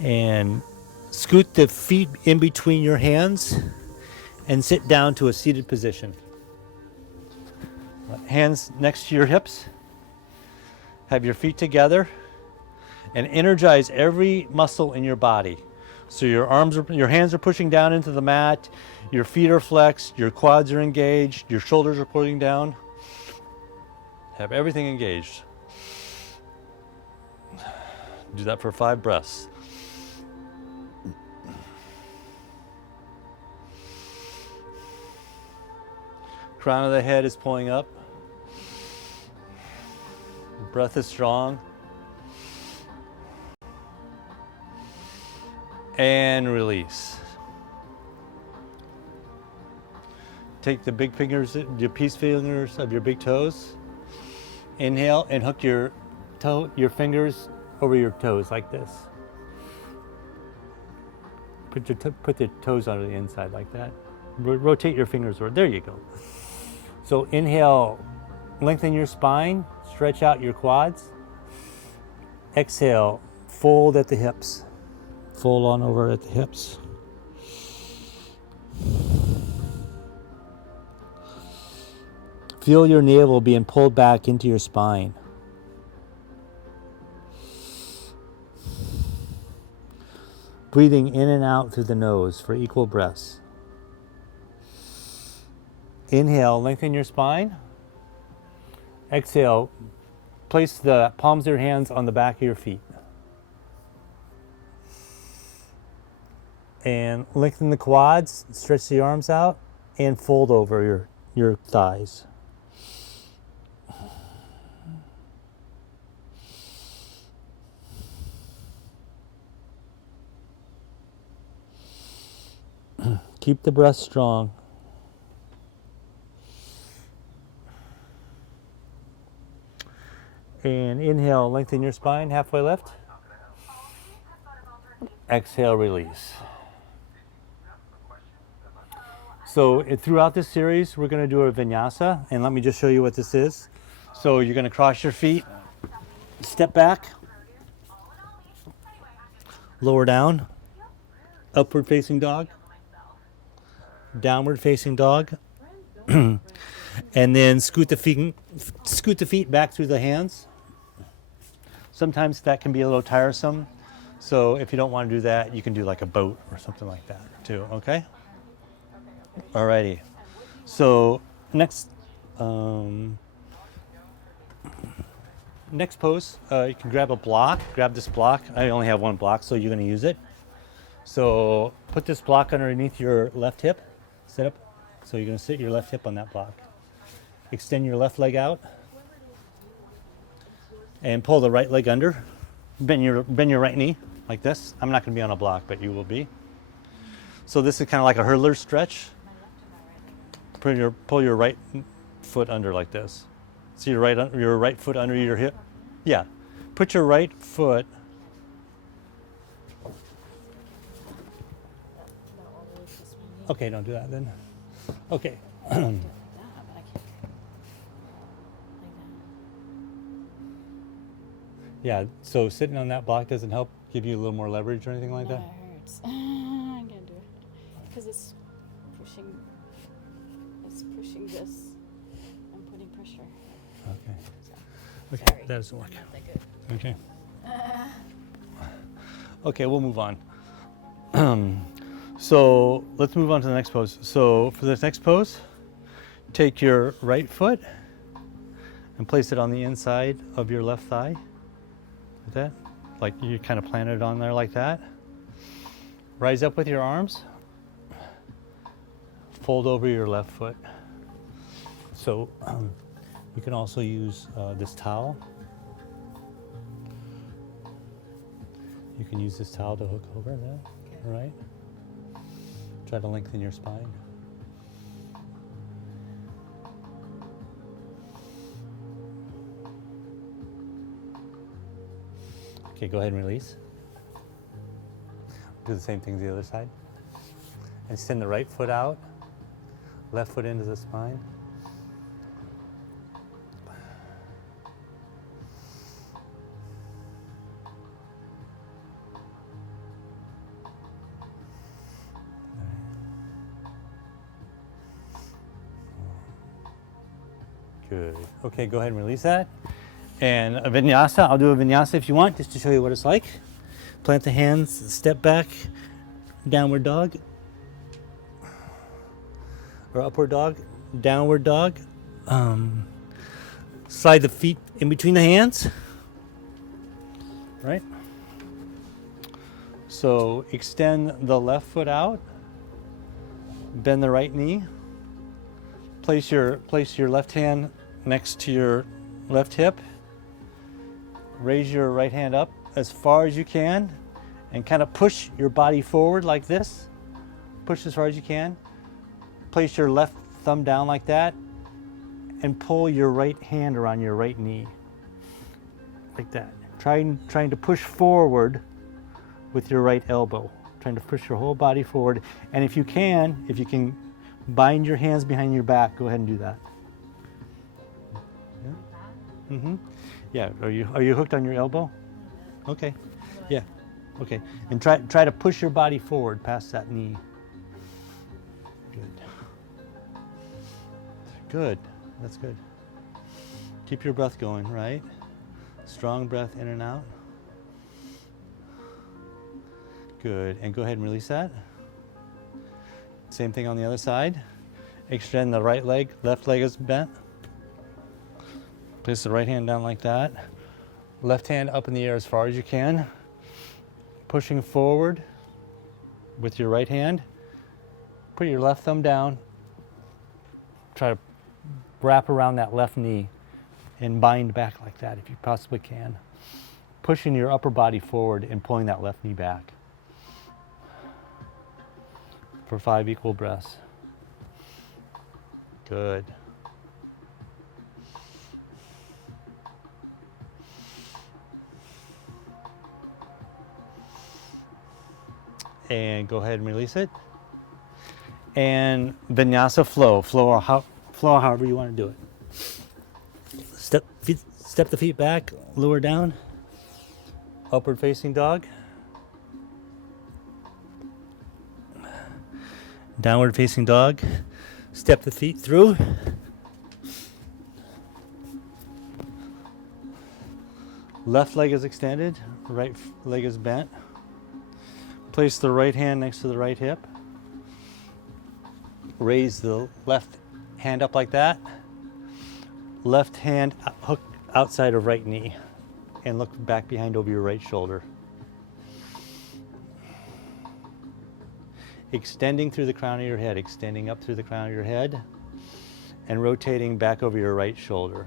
And scoot the feet in between your hands and sit down to a seated position. Hands next to your hips. Have your feet together and energize every muscle in your body. So your hands are pushing down into the mat, your feet are flexed, your quads are engaged, your shoulders are pulling down. Have everything engaged. Do that for 5 breaths. Crown of the head is pulling up. Breath is strong. And release. Take the big fingers, your peace fingers of your big toes. Inhale and hook your fingers over your toes like this. Put the toes under the inside like that. Rotate your fingers over. There you go. So inhale, lengthen your spine, stretch out your quads. Exhale, fold at the hips. Fold on over at the hips. Feel your navel being pulled back into your spine. Breathing in and out through the nose for equal breaths. Inhale, lengthen your spine. Exhale, place the palms of your hands on the back of your feet. And lengthen the quads, stretch the arms out, and fold over your thighs. Keep the breath strong. And inhale, lengthen your spine, halfway lift. Exhale, release. So throughout this series, we're going to do a vinyasa, and let me just show you what this is. So you're going to cross your feet, step back, lower down, upward facing dog, downward facing dog, and then scoot the feet back through the hands. Sometimes that can be a little tiresome, so if you don't want to do that, you can do like a boat or something like that too, okay? Alrighty, so next pose, you can grab this block. I only have one block, so you're going to use it. So put this block underneath your left hip, sit up, so you're going to sit your left hip on that block. Extend your left leg out and pull the right leg under. Bend your right knee like this. I'm not going to be on a block, but you will be. So this is kind of like a hurdler stretch. Pull your right foot under like this. So your right foot under your hip. Yeah. Put your right foot. Okay, don't do that then. Okay. Yeah, so sitting on that block doesn't help give you a little more leverage or anything like that? It hurts. I can't do it. Because it's pushing this and putting pressure. Okay. So, Okay, sorry. that doesn't work. Not that good. Okay. Okay, we'll move on. So let's move on to the next pose. So for this next pose, take your right foot and place it on the inside of your left thigh. Like that. Like you kind of plant it on there like that. Rise up with your arms. Fold over your left foot. So you can also use this towel. You can use this towel to hook over that, all right? Try to lengthen your spine. Okay, go ahead and release. Do the same thing to the other side. And send the right foot out, left foot into the spine. Good. Okay, go ahead and release that. And a vinyasa, I'll do a vinyasa if you want, just to show you what it's like. Plant the hands, step back, downward dog, or upward dog, downward dog. Slide the feet in between the hands, right? So extend the left foot out, bend the right knee, place your left hand next to your left hip, raise your right hand up as far as you can, and kind of push your body forward like this. Push as far as you can. Place your left thumb down like that, and pull your right hand around your right knee, like that. Trying to push forward with your right elbow. Trying to push your whole body forward. And if you can bind your hands behind your back, go ahead and do that. Yeah. Mm-hmm. Yeah. Are you hooked on your elbow? Okay. Yeah. Okay. And try to push your body forward past that knee. Good. Good. That's good. Keep your breath going, right? Strong breath in and out. Good. And go ahead and release that. Same thing on the other side. Extend the right leg. Left leg is bent. Place the right hand down like that. Left hand up in the air as far as you can. Pushing forward with your right hand. Put your left thumb down. Try to wrap around that left knee and bind back like that if you possibly can. Pushing your upper body forward and pulling that left knee back. For 5 equal breaths. Good. And go ahead and release it. And vinyasa flow however you want to do it. Step the feet back, lower down. Upward facing dog. Downward facing dog. Step the feet through. Left leg is extended, right leg is bent. Place the right hand next to the right hip. Raise the left hand up like that. Left hand hook outside of right knee and look back behind over your right shoulder. Extending through the crown of your head, extending up through the crown of your head and rotating back over your right shoulder.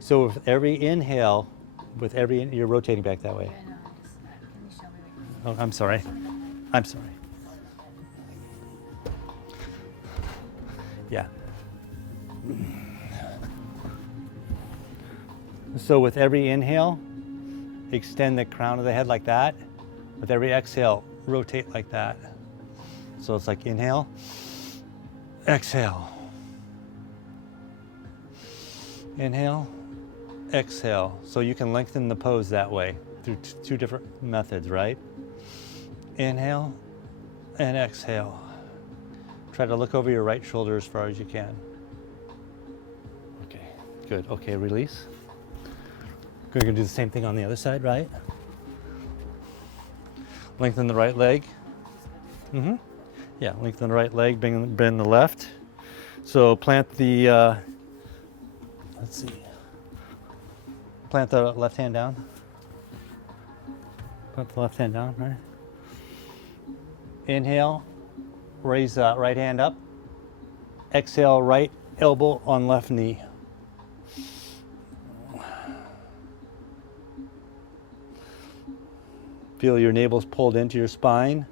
So with every inhale, you're rotating back that way. Can you show me Oh, I'm sorry. I'm sorry. Yeah. So with every inhale, extend the crown of the head like that. With every exhale, rotate like that. So it's like inhale, exhale. Inhale, exhale. So you can lengthen the pose that way through two different methods, right? Inhale and exhale. Try to look over your right shoulder as far as you can. Okay, good. Okay, release. We're going to do the same thing on the other side, right? Lengthen the right leg. Mm-hmm. Yeah, lengthen the right leg, bend the left. So plant the, let's see. Plant the left hand down. Put the left hand down, right? Inhale, raise right hand up. Exhale, right elbow on left knee. Feel your navel's pulled into your spine.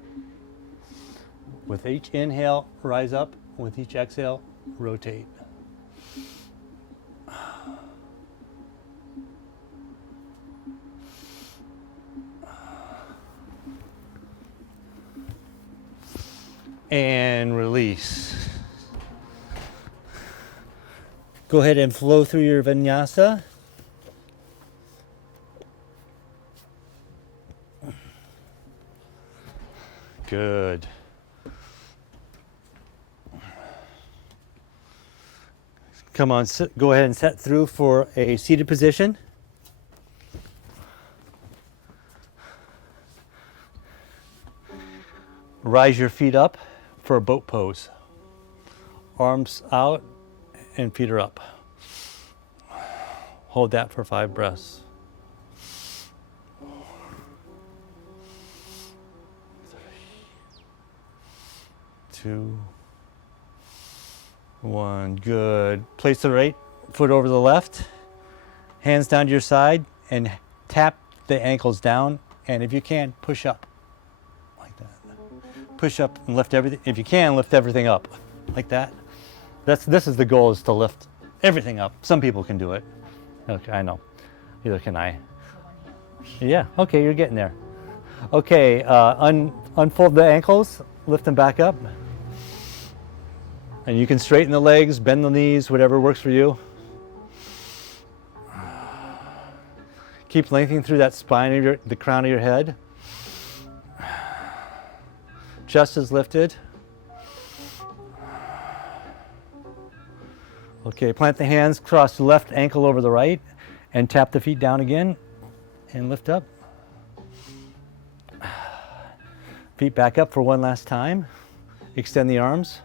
With each inhale, rise up. With each exhale, rotate. And release. Go ahead and flow through your vinyasa. Good. Come on, go ahead and set through for a seated position. Rise your feet up for a boat pose. Arms out and feet are up. Hold that for 5 breaths. 2, 1, good. Place the right foot over the left, hands down to your side, and tap the ankles down, and if you can, push up, like that. Push up and lift everything, if you can, lift everything up, like that. This is the goal, is to lift everything up. Some people can do it. Okay, I know, neither can I. Yeah, okay, you're getting there. Okay, unfold the ankles, lift them back up. And you can straighten the legs, bend the knees, whatever works for you. Keep lengthening through that spine of the crown of your head. Chest is lifted. Okay, plant the hands, cross the left ankle over the right, and tap the feet down again, and lift up. Feet back up for one last time. Extend the arms.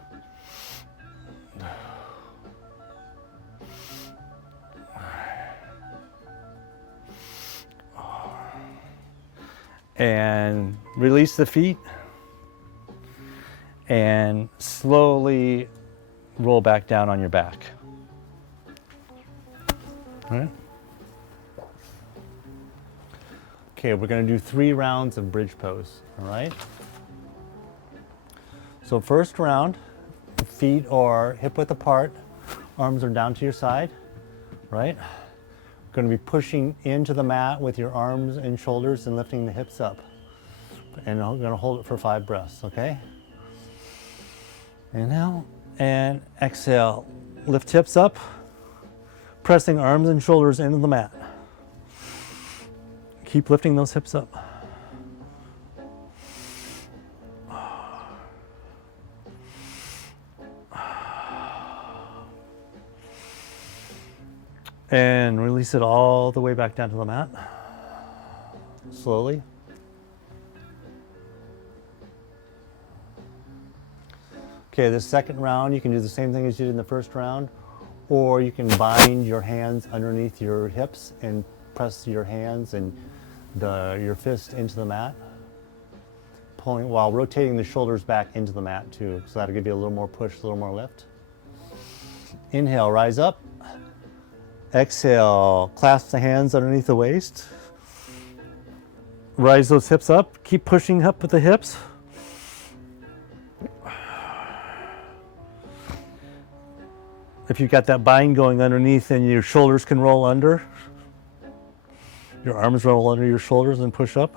And release the feet and slowly roll back down on your back. All right. Okay, we're going to do 3 rounds of bridge pose. All right. So first round, feet are hip width apart, arms are down to your side, right? Going to be pushing into the mat with your arms and shoulders and lifting the hips up. And I'm going to hold it for 5 breaths, okay? Inhale and exhale. Lift hips up, pressing arms and shoulders into the mat. Keep lifting those hips up. And release it all the way back down to the mat. Slowly. Okay, the second round, you can do the same thing as you did in the first round, or you can bind your hands underneath your hips and press your hands and your fist into the mat, pulling while rotating the shoulders back into the mat too. So that'll give you a little more push, a little more lift. Inhale, rise up. Exhale, clasp the hands underneath the waist. Rise those hips up. Keep pushing up with the hips. If you've got that bind going underneath, then your shoulders can roll under. Your arms roll under your shoulders and push up.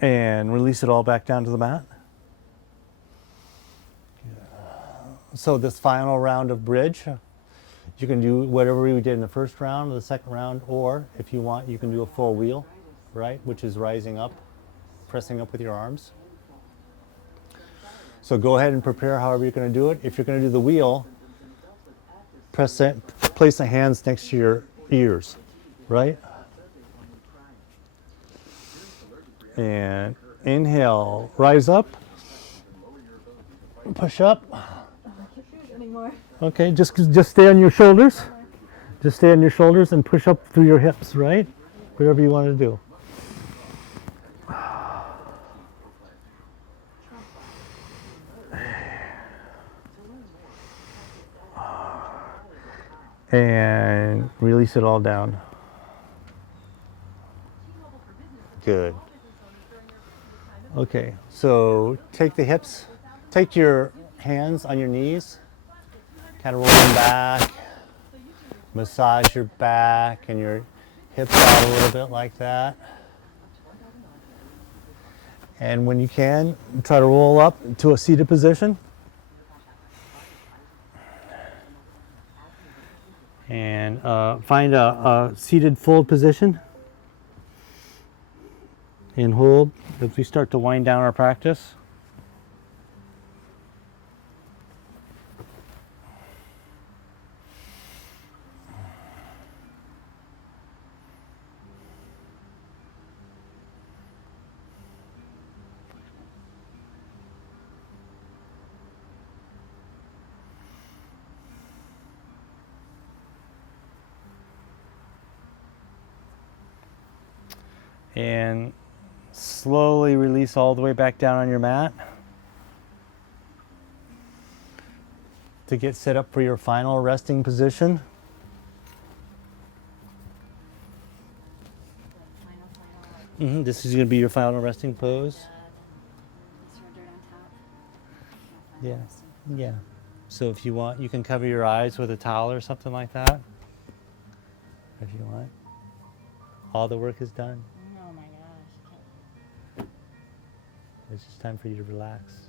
And release it all back down to the mat. So this final round of bridge, you can do whatever we did in the first round or the second round, or if you want, you can do a full wheel, right? Which is rising up, pressing up with your arms. So go ahead and prepare however you're going to do it. If you're going to do the wheel, place the hands next to your ears, right? And inhale, rise up, push up. Okay, just stay on your shoulders. Just stay on your shoulders and push up through your hips, right? Whatever you want to do. And release it all down. Good. Okay, so take your hands on your knees, kind of roll them back, massage your back and your hips out a little bit like that. And when you can, try to roll up to a seated position. And find a seated fold position. And hold as we start to wind down our practice. And slowly release all the way back down on your mat to get set up for your final resting position. This is going to be your final resting pose. Yeah, yeah. So if you want, you can cover your eyes with a towel or something like that. If you want. All the work is done. Oh my gosh. It's just time for you to relax.